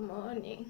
morning.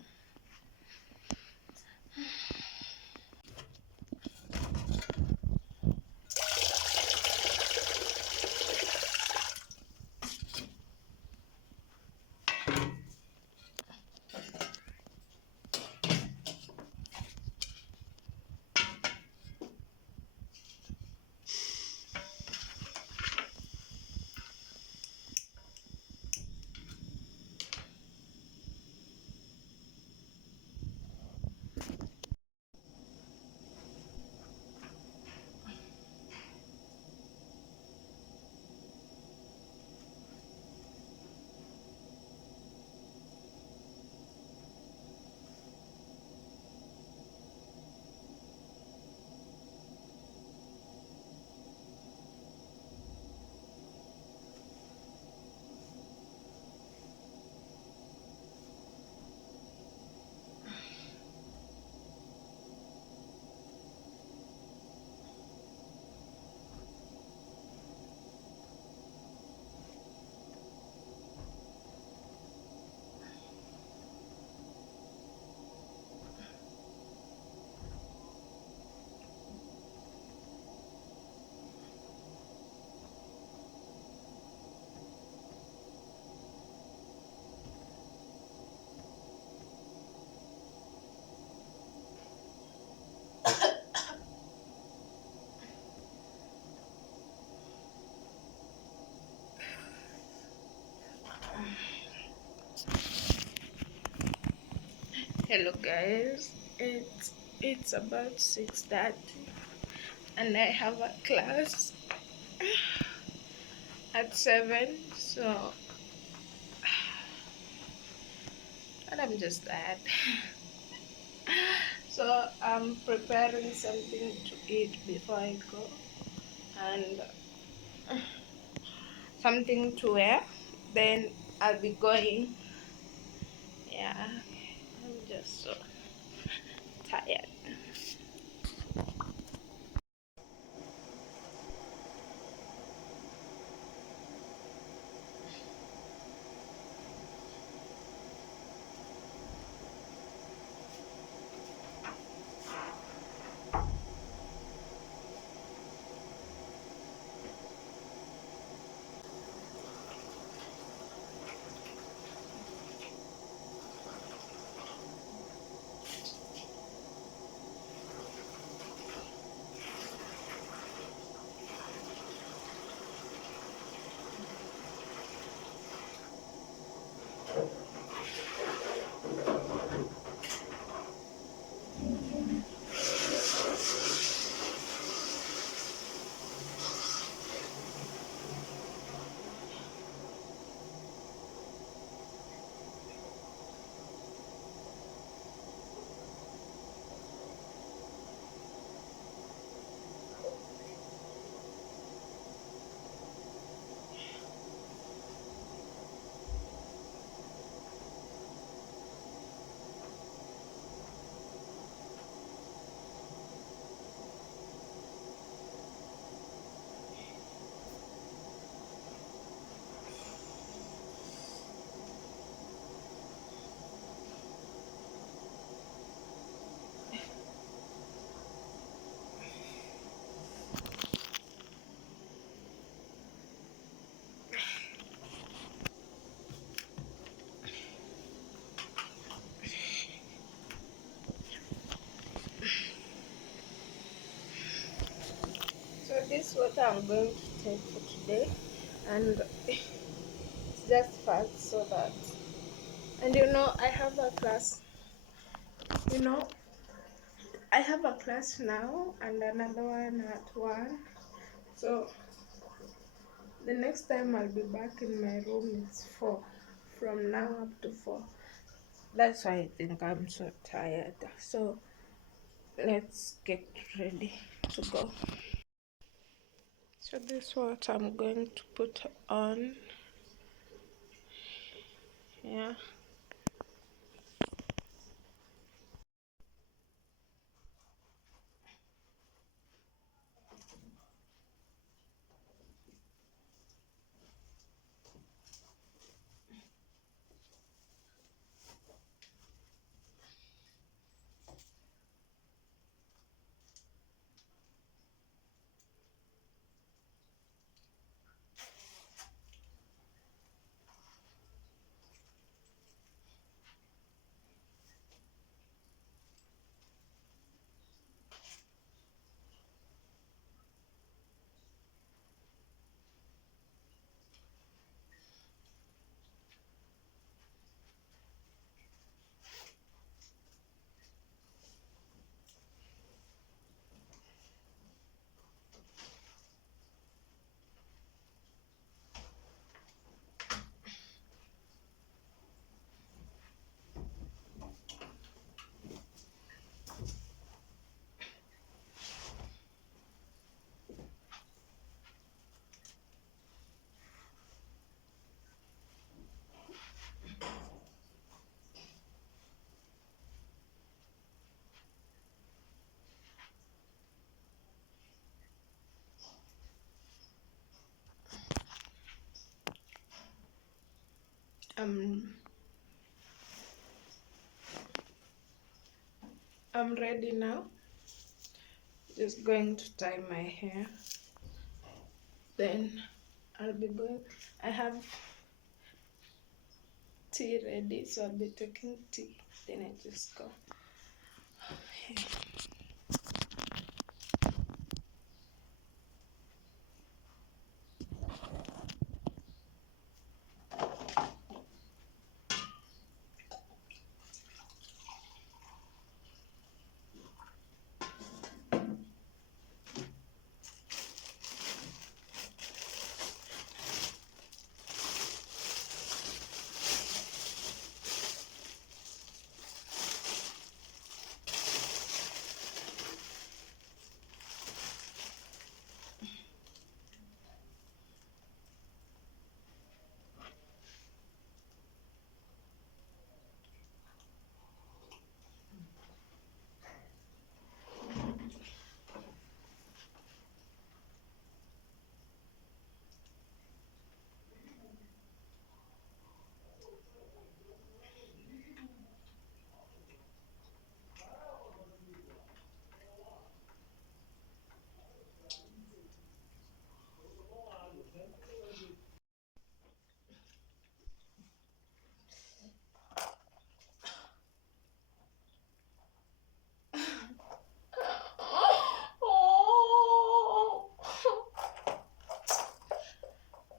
Hello guys, it's about 6:30 and I have a class at 7, so and I'm just tired. So I'm preparing something to eat before I go, and something to wear, then I'll be going. Yeah, I'm just so tired. So this is what I'm going to take for today, and it's just fast so that, and I have a class, you know I have a class now and another one at 1. So the next time I'll be back in my room is 4, from now up to 4. That's why I think I'm so tired. So let's get ready to go. So this is what I'm going to put on. Yeah. I'm ready now. Just going to tie my hair. Then I'll be going. I have tea ready, so I'll be taking tea. Then I just go.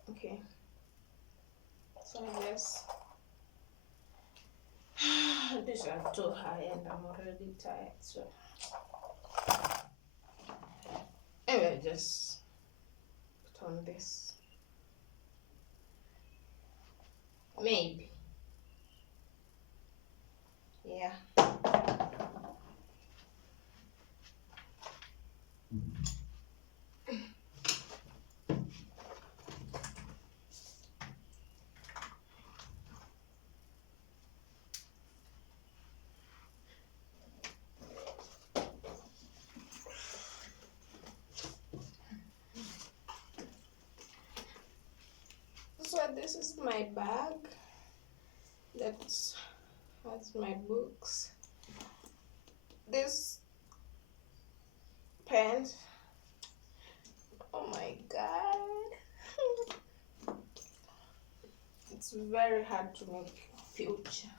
Okay, so I guess these are too high and I'm already tired, so I will just put on this. Maybe. Yeah. So this is my bag that has my books. This pen, oh my god, it's very hard to make future.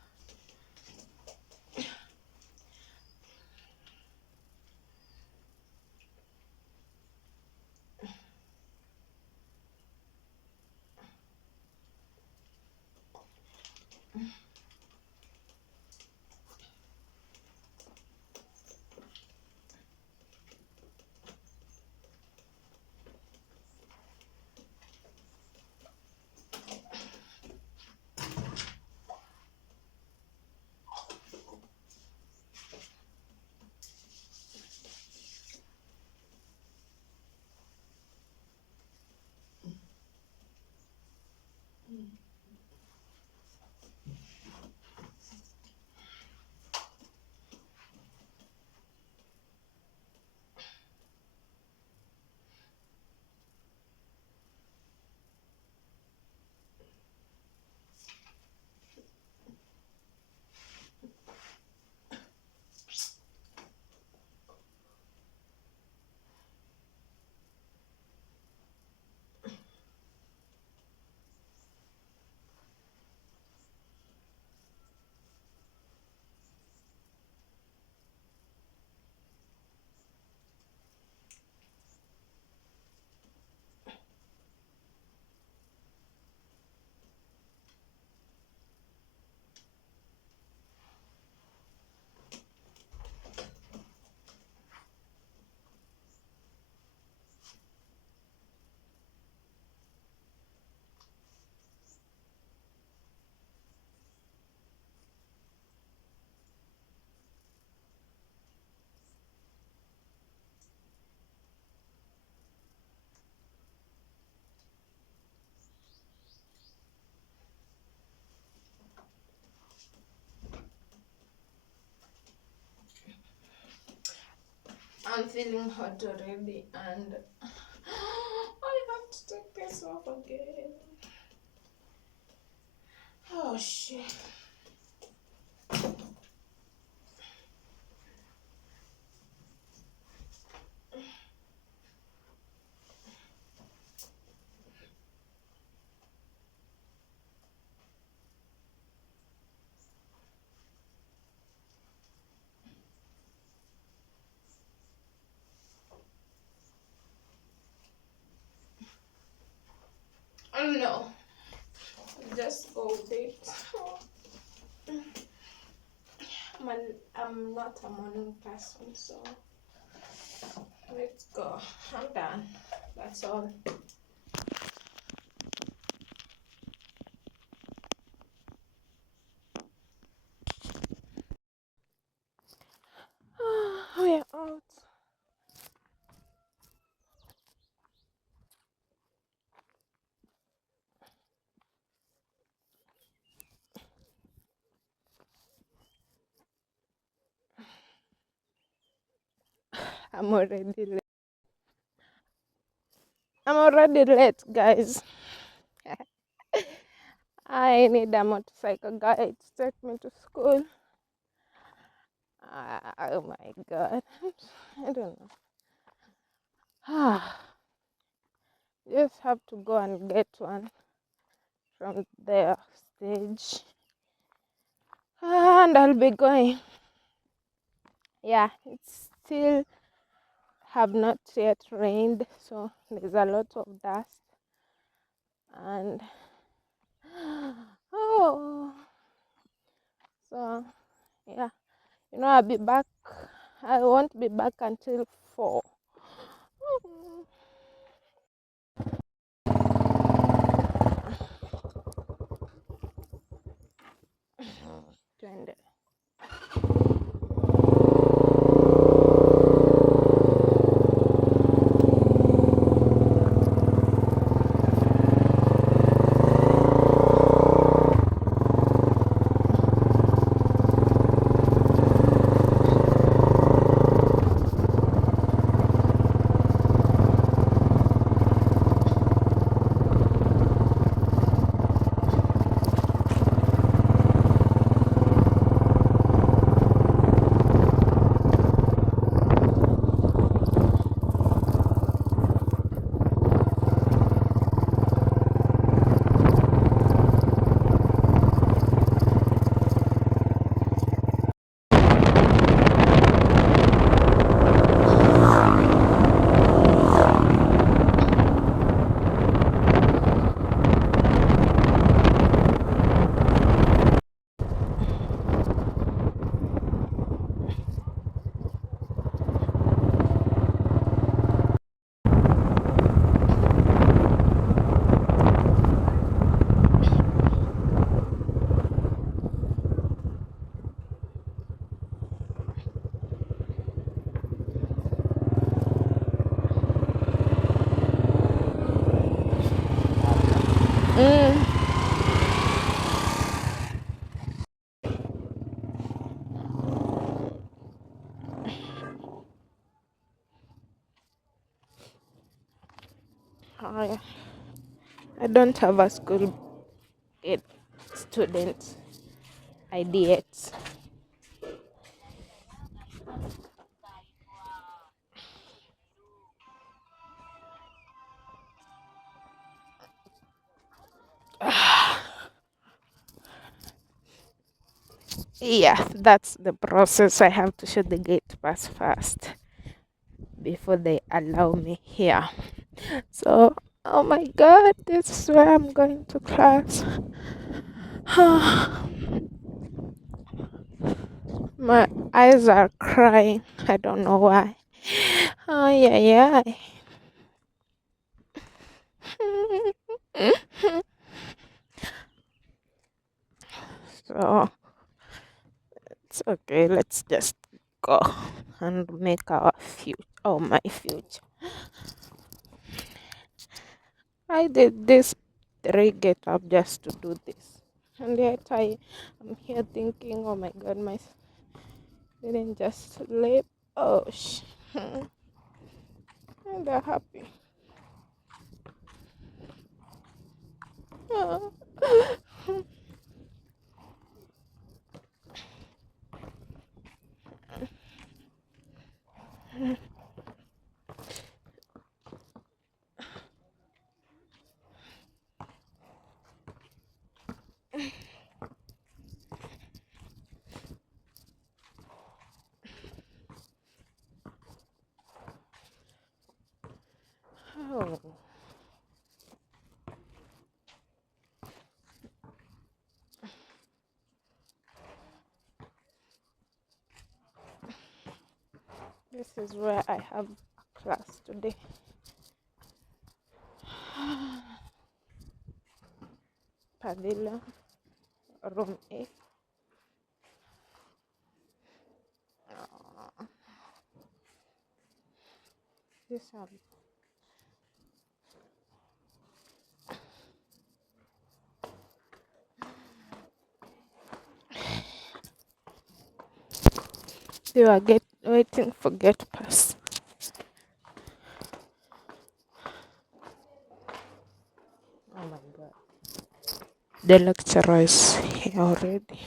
I'm feeling hot already and I have to take this off again. Oh shit. No, just go with it. I'm not a morning person, so let's go. I'm done. That's all. We're out. I'm already late. I'm already late, guys. I need a motorcycle guy to take me to school. Oh my god. I don't know. Just have to go and get one from their stage. And I'll be going. Yeah, it's still have not yet rained, so there's a lot of dust. And oh, so yeah, I'll be back. I won't be back until 4. 20. I don't have a school student ID yet. Yeah, that's the process. I have to show the gate pass first before they allow me here. So, oh my god, this is where I'm going to class. My eyes are crying. I don't know why. Oh, yeah, yeah. So, it's okay. Let's just go and make our future. Oh, my future. I did this 3 get up just to do this. And yet I'm here thinking, oh my god, my didn't just sleep. Oh, and they're happy. Oh. Oh. This is where I have a class today. Pavilion, room A. This one. They were waiting for get pass. Oh my god. The lecturer is here already.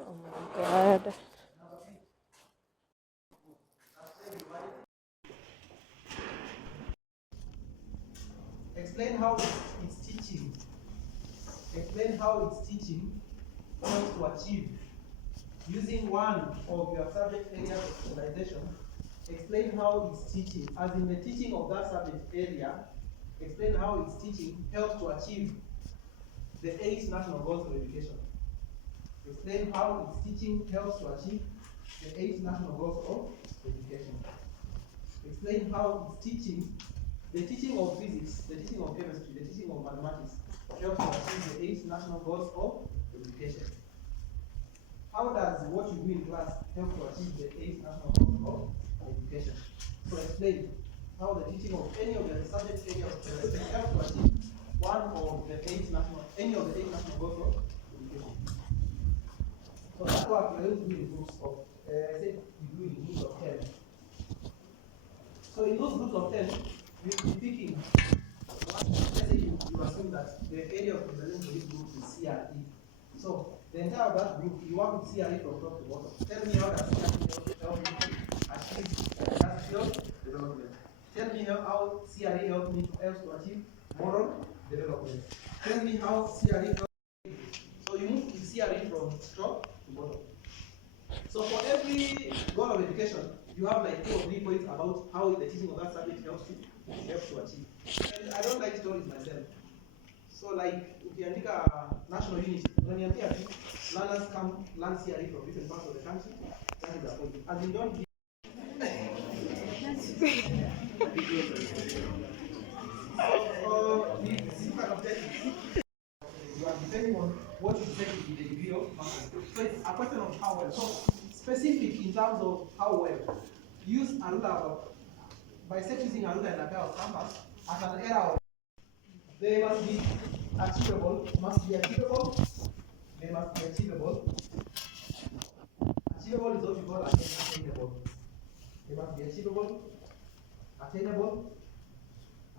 Oh my god. Explain how it's teaching. Explain how it's teaching helps to achieve. Using one of your subject areas of specialization, explain how it's teaching, as in the teaching of that subject area, explain how it's teaching helps to achieve the 8 national goals of education. Explain how its teaching helps to achieve the 8 national goals of education. Explain how its teaching, the teaching of physics, the teaching of chemistry, the teaching of mathematics helps to achieve the 8 national goals of education. How does what you do in class help to achieve the 8 national goals of education? So explain how the teaching of any of the subject areas of education helps to achieve one of the 8 national, any of the 8 national goals of education. So that's what we're going to do in groups of, I said we do in groups of 10. So in those groups of 10, we'll be picking one. Let's say you assume that the area of specialization for this group is CRE. So the entire of that group, you work with CRE from top to bottom. Tell me how does CRE help me to achieve that skill development. Tell me how CRE helps to achieve moral development. Tell me how CRE helps. So you move with CRE from top to bottom. So for every goal of education, you have like 2 or 3 points about how the teaching of that subject helps to achieve. And I don't like stories myself. So like ukiandika national unity, unaniambia tu learners come learn CRE from different parts of the country. That is a point. As in don't so if you can object, you are depending on what you say to be the degree of mastery. So it's a question of how well. So specific in terms of how well. Use a ruler bisect using a ruler in a pair of compass at an error of they must be achievable, they must be achievable. Achievable is what you call attainable. They must be achievable, attainable,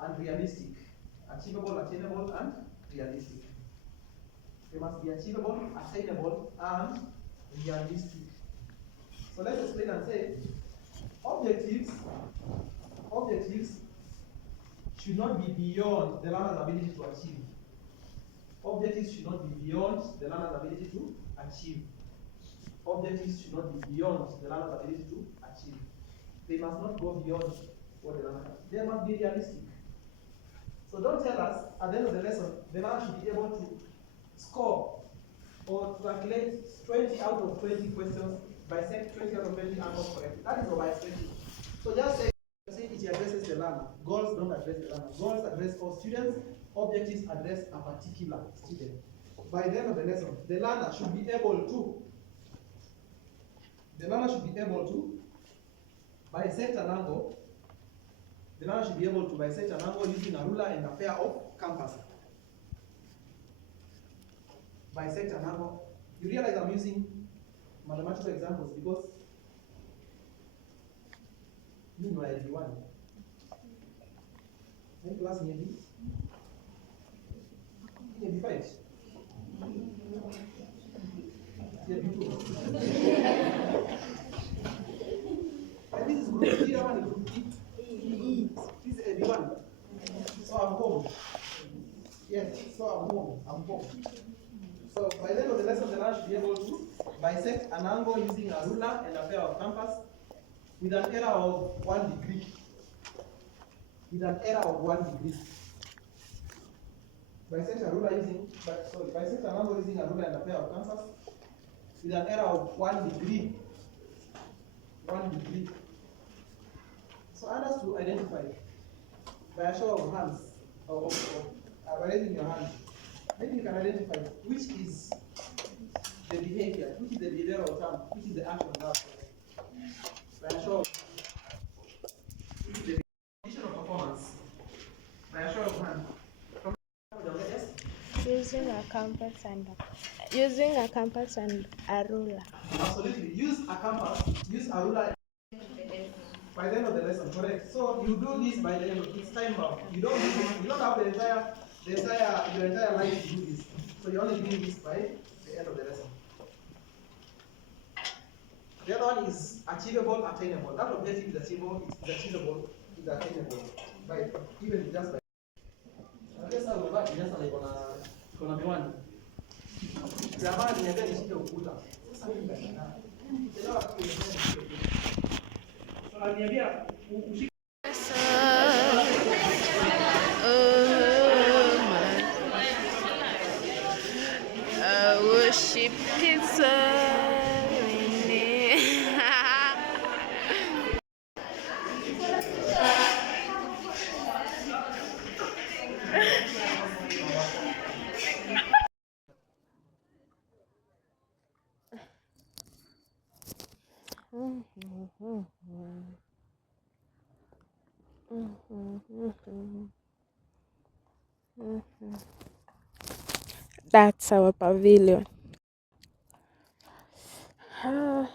and realistic. Achievable, attainable, and realistic. They must be achievable, attainable, and realistic. So let's explain and say objectives should not be beyond the learner's ability to achieve. Objectives should not be beyond the learner's ability to achieve. Objectives should not be beyond the learner's ability to achieve. They must not go beyond what the learner can. They must be realistic. So don't tell us at the end of the lesson the learner should be able to score or calculate 20 out of 20 questions, bisect 20 out of 20 answers correct. That is what I expect. So just say it addresses the learner. Goals don't address the learner. Goals address all students. Objectives address a particular student. By the end of the lesson, the learner should be able to bisect an angle. The learner should be able to bisect an angle using a ruler and a pair of compass. Bisect an angle. You realize I'm using mathematical examples because meanwhile everyone. Any class in this? In the fight. So by the end of the lesson, the learner should be able to bisect an angle using a ruler and a pair of compass with an error of 1 degree. Bisect an angle using a ruler and a pair of compass with an error of 1 degree. 1 degree. So others to identify by a show of hands or by raising your hand. Maybe you can identify which is the behavior, which is the behavioral term, which is the action verb. By a show of, which is the condition of performance. By a show of hand. Using a compass and a ruler. Absolutely. Use a compass, use a ruler by the end of the lesson, correct? So you do this by the end of it's time bound. You don't do this, you don't have your entire life to do this. So you're only doing this by the end of the lesson. The other one is achievable, attainable. That objective is achievable, it's attainable. By even just by just like kuna miwani. Zamani niambia nishike ukuta. Sasa mimi ndio. Elewa tu nishike ukuta. So niambia ushike worship pizza. That's our pavilion.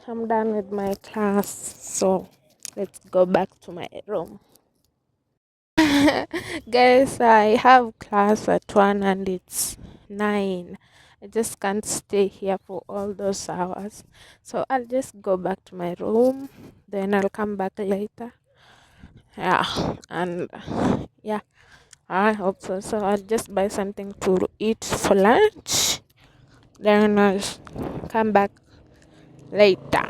I'm done with my class, so let's go back to my room. Guys, I have class at 1 and it's 9. I just can't stay here for all those hours. So I'll just go back to my room, then I'll come back later. Yeah, and yeah, I hope so. So I'll just buy something to eat for lunch, then I'll come back later.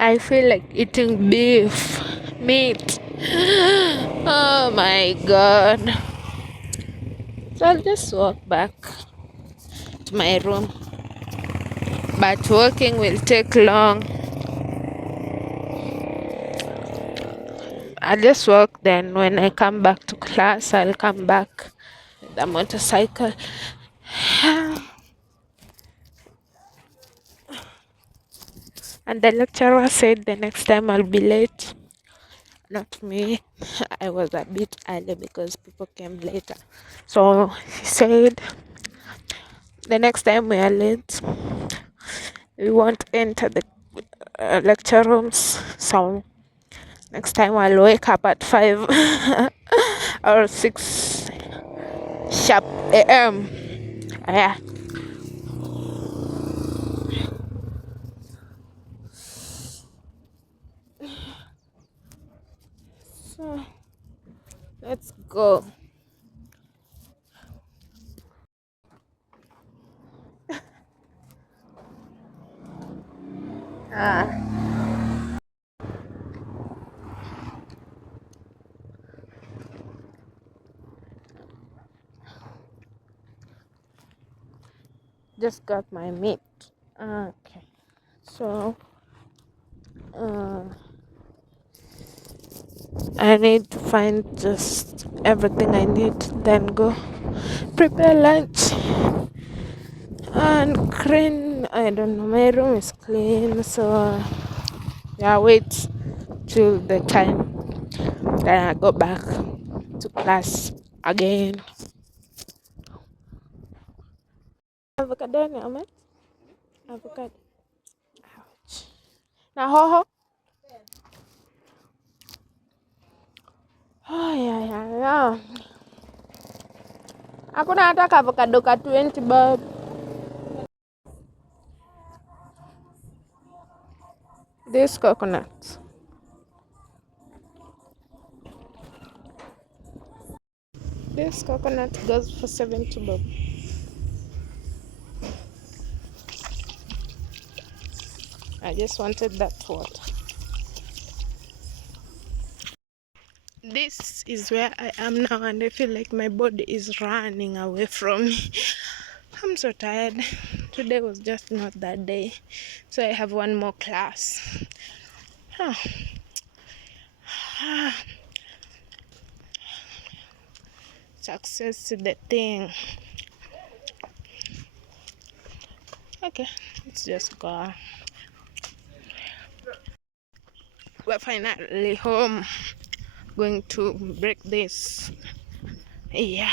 I feel like eating beef, meat. Oh my god. So I'll just walk back to my room. But walking will take long. I'll just walk, then when I come back to class, I'll come back with the motorcycle. And the lecturer said the next time I'll be late. Not me. I was a bit early because people came later. So he said the next time we are late, we won't enter the lecture rooms. So next time I'll wake up at 5 or 6 sharp a.m. Yeah. So let's go. Just got my meat. Okay. So I need to find just everything I need, then go prepare lunch and clean. I don't know, my room is clean, so yeah, wait till the time, then I go back to class again. Avocado ni ame? Avocado. Ouch. Na hoho? Oh, yeah. Aku nataka avocado ka 20 bob. this coconut. This coconut goes for 70 bob. I just wanted that water. This is where I am now, and I feel like my body is running away from me. I'm so tired. Today was just not that day. So I have one more class. Success to the thing. Okay, let's just go. We're finally home. Going to break this. Yeah.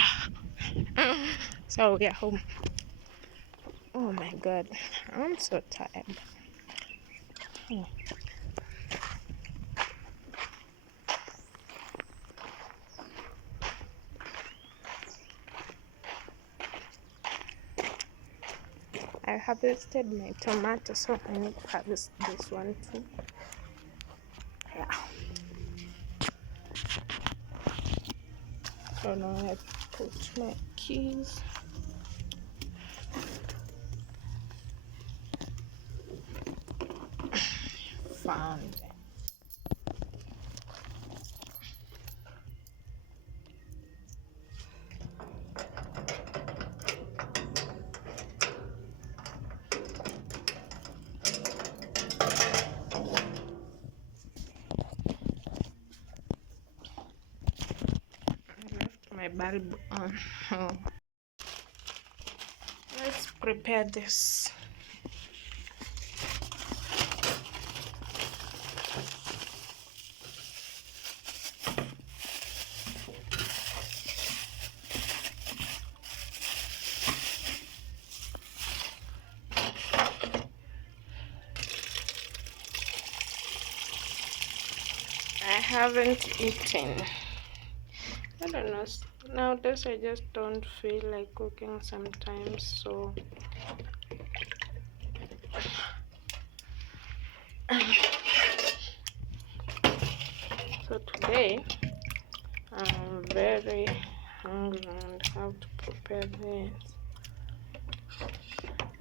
So we are home. Oh my god, I'm so tired. I harvested my tomato, so I need to harvest this one too. Yeah. So now I put my keys. Found. My bulb on. Oh. Let's prepare this. I haven't eaten. I don't know. Nowadays I just don't feel like cooking sometimes, so today I'm very hungry and have to prepare this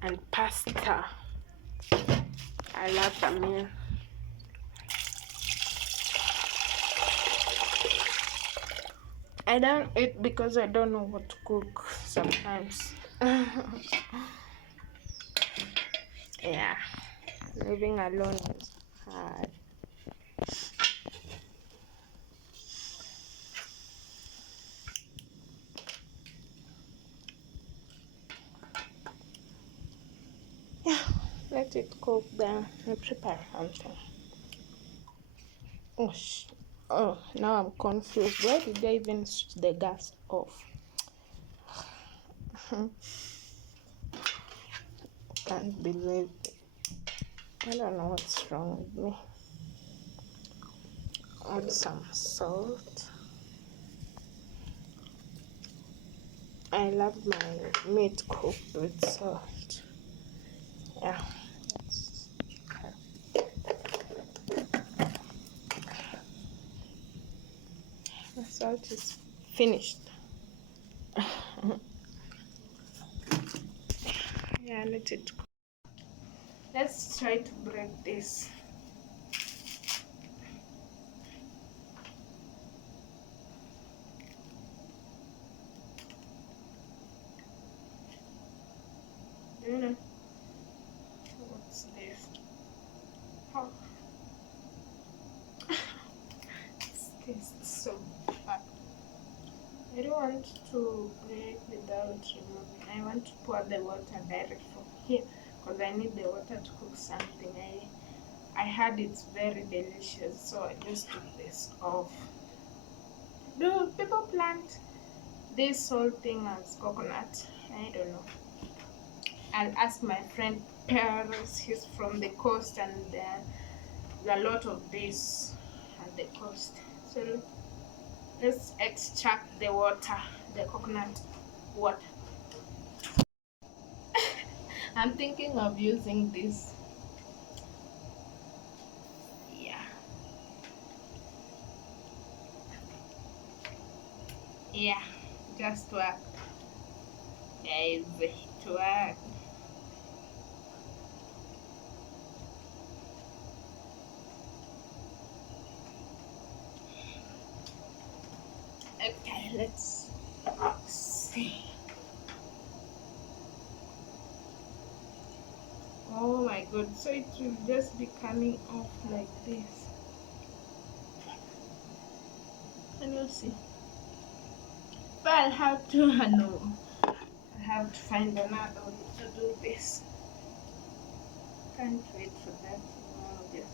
and pasta. I love the meal. I don't eat because I don't know what to cook sometimes. Yeah, living alone is hard. Yeah, let it cook then and prepare something. Oh, now I'm confused. Why did I even switch the gas off? Can't believe it. I don't know what's wrong with me. Add some salt. I love my meat cooked with salt. Yeah. The salt is finished. Yeah, let it cook. Let's try to break this. What's this? Oh. This tastes so bad. I don't want to break without removing. I want to pour the water direct from here because I need the water to cook something. I heard it's very delicious, so I just took this off. Do people plant this whole thing as coconut? I don't know. I'll ask my friend Paris. He's from the coast, and there's a lot of this at the coast. So let's extract the water, the coconut water. I'm thinking of using this. Yeah, just work. Guys, it worked. Okay, let's see. Oh my god, so it will just be coming off like this. Can you see? But I'll have to, no, I have to find another way to do this. Can't wait for that. No, just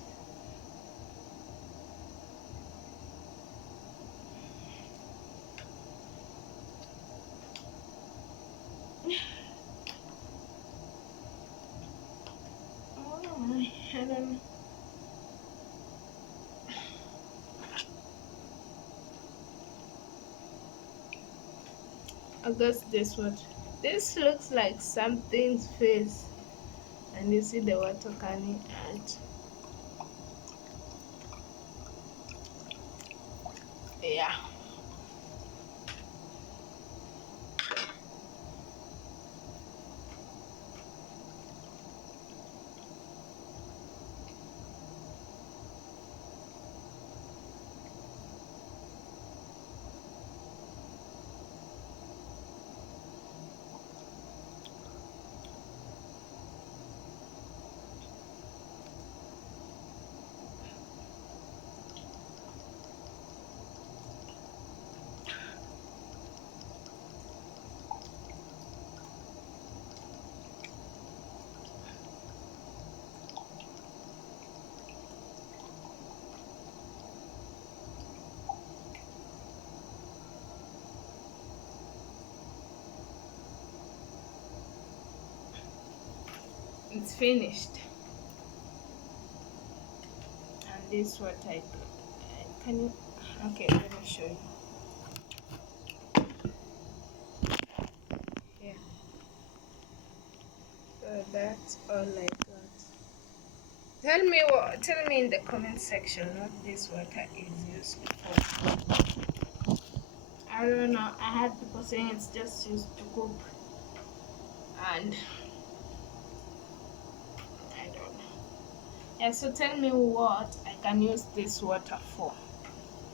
oh my, I don't know. I guess this one. This looks like something's face, and you see the water coming out. Yeah. It's finished. And this is what I do. Can you? Okay, let me show you. Yeah. So that's all I got. Tell me in the comment section what this water is used for. I don't know. I had people saying it's just used to cook, and I don't know. Yeah, so tell me what I can use this water for.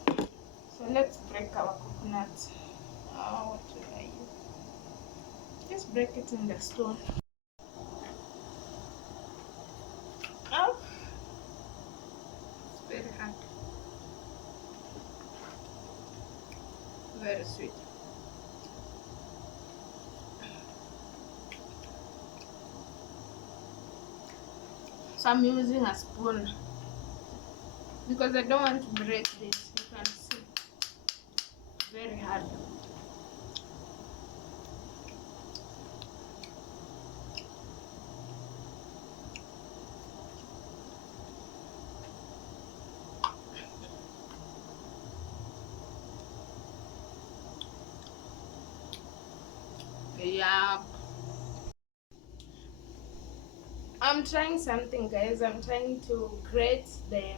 So let's break our coconut. Oh, what will I use? Just break it in the stone. Oh, it's very hard. Very sweet. So I'm using a spoon because I don't want to break this. You can see, very hard. Yeah, I'm trying something, guys. I'm trying to grate the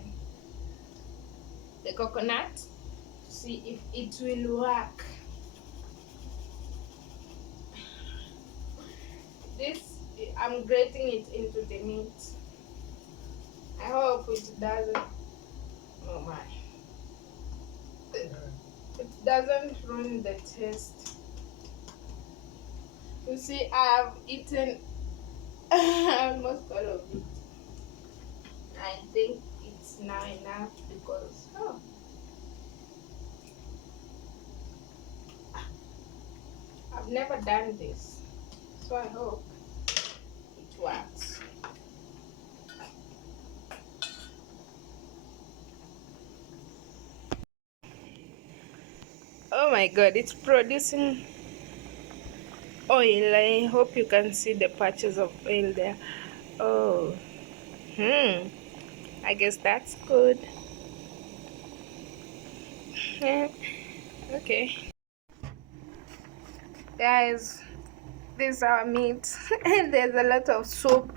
coconut to see if it will work. This, I'm grating it into the meat. I hope it doesn't. Oh my! It doesn't ruin the taste. You see, I've eaten almost all of it. I think it's now enough because I've never done this, so I hope it works. Oh my god, it's producing oil. I hope you can see the patches of oil there. Oh, I guess that's good. Okay, guys, this is our meat. And there's a lot of soup,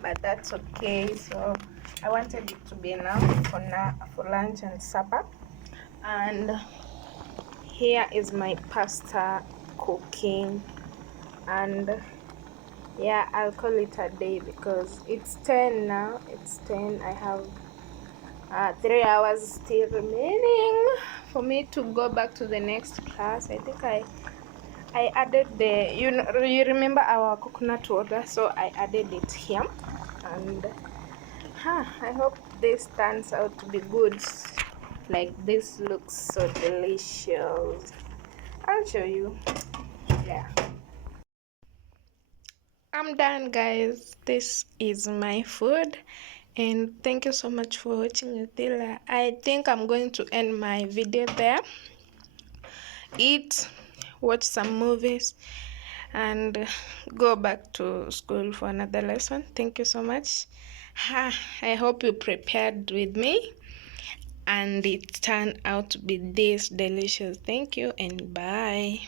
but that's okay. So I wanted it to be enough for lunch and supper. And here is my pasta cooking, and yeah, I'll call it a day because it's 10 now. It's 10. I have 3 hours still remaining for me to go back to the next class. I think I added the, you remember our coconut water, so I added it here. And I hope this turns out to be good. Like, this looks so delicious. I'll show you. Yeah, I'm done, guys. This is my food, and thank you so much for watching until I think I'm going to end my video there. Eat, watch some movies, and go back to school for another lesson. Thank you so much. I hope you prepared with me and it turned out to be this delicious. Thank you and bye.